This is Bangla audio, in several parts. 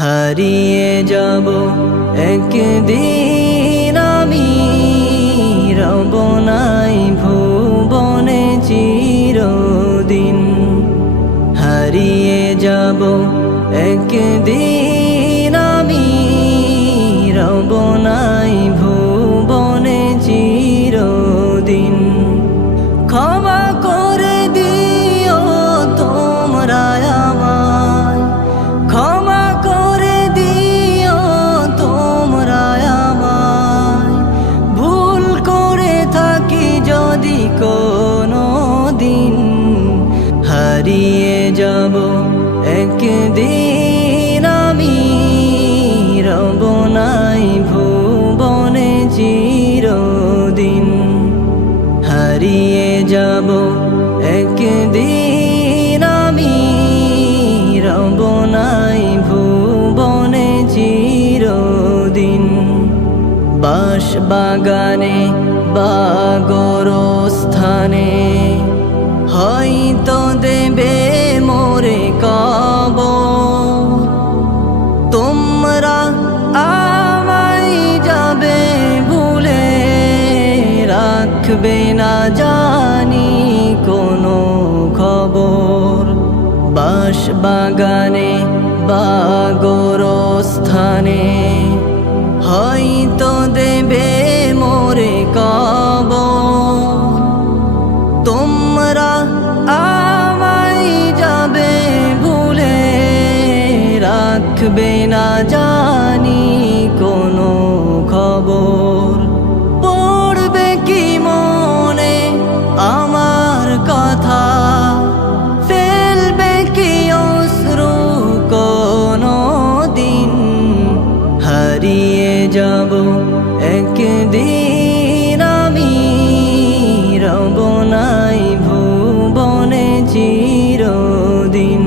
হারিয়ে যাব একদিন আমি, রব নাই ভুবনে চিরদিন। হারিয়ে যাব একদিন আমি, রব নাই ভুবনে চিরদিন। ক্ষমা করে দিও তোমরা আমায়, ক্ষমা করে দিও তোমরা আমায়। ভুল করে থাকি যদি কোনো দিন, হারিয়ে যাব একদিন আমি, রব নাই ভুবনে চিরদিন। হারিয়ে যাব একদিন আমি, রব নাই ভুবনে চিরদিন। বাঁশ বাগানে বা গোরস্থানে হয়তো দেবে মোরে কবর। তোমরা আমায় যাবে ভুলে, রাখবে না জানি কোনো খবর। বাঁশ বাগানে বা গোরস্থানে হয়তো দেবে মোরে কবর। তোমরা আমায় যাবে ভুলে, রাখবে না জানি কোনো খবর। পড়বে কি মনে আমার কথা, ফেলবে কি অশ্রু কোনো দিন। হারিয়ে যাব একদিন আমি, রব নাই ভুবনে চিরদিন।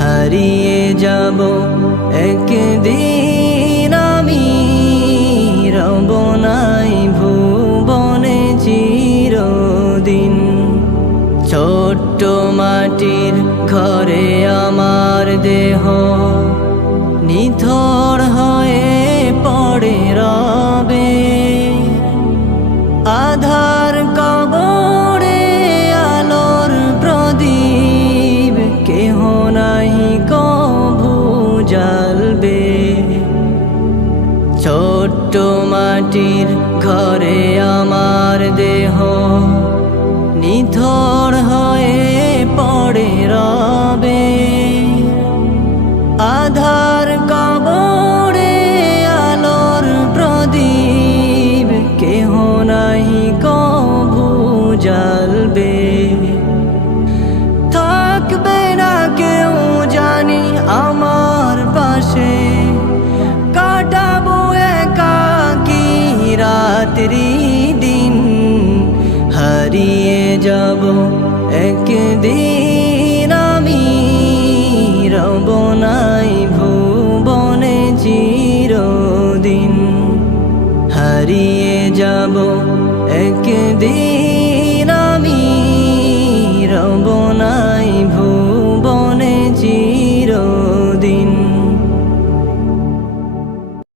হারিয়ে যাব একদিন আমি, রব নাই ভুবনে চিরদিন। ছোট্ট মাটির ঘরে আমার দেহ নিথর হয়ে পড়ে রবে। আধার কবরে আলোর প্রদীপ কেহ নাই কভু জ্বালবে। ছোট্ট মাটির ঘরে আমার দেহ নিথর হয়ে পড়ে রবে। আধার কবরে আলোর প্রদীপ কেহ নাই কভু জ্বালবে। থাকবে না কেউ জানি আমার পাশে, কাটাবো একাকী রাত্রি দিন। হারিয়ে যাব একদিন আমি, রব নাই ভুবনে চিরদিন। হারিয়ে যাব একদিন